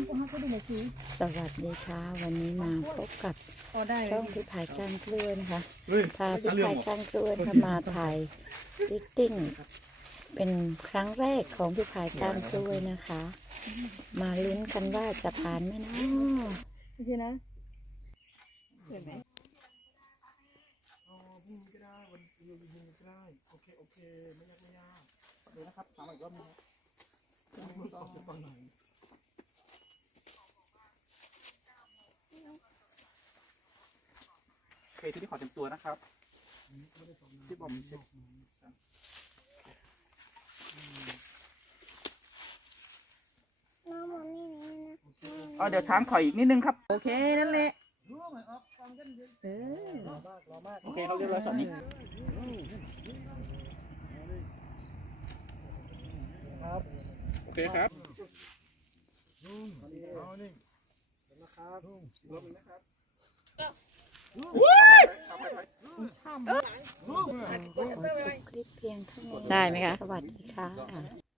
สิสวัสดีค่ะวันนี้มาพบกับอ๋อได้ช่องพิพายก้านกล้วยนะคะเฮ้ยพาพิพายก้านกล้วยนะคะมาถ่ายลิตติ้งเป็นครั้งแรกของพิพายก้านกล้วยนะคะ มาลุ้นกันว่าจะผ่านไหมเนาะโอเคนะเห็นไหมอ๋อพรุ่งนี้ก็ได้วันพรุ่งนี้ก็ได้โอเคโอเคไม่ยากไม่ยากเดี๋ยวนะครับถามอีกรอบนึงครับไม่ต้องตอนไหนโอ เคที่นี่ขอเต็มตัวนะครับที่บอมเช็คอ๋อเดี๋ยวช้างถอยอีกนิดนึงครับ โอเคนั่นแหละเออโอเคเขาเรียบร้อยสอนนี้ครับโอเคครับเอานี่นะครับรอบนึงนะครับ คลิปเพียงเท่านี้ได้ไหมคะ สวัสดีค่ะ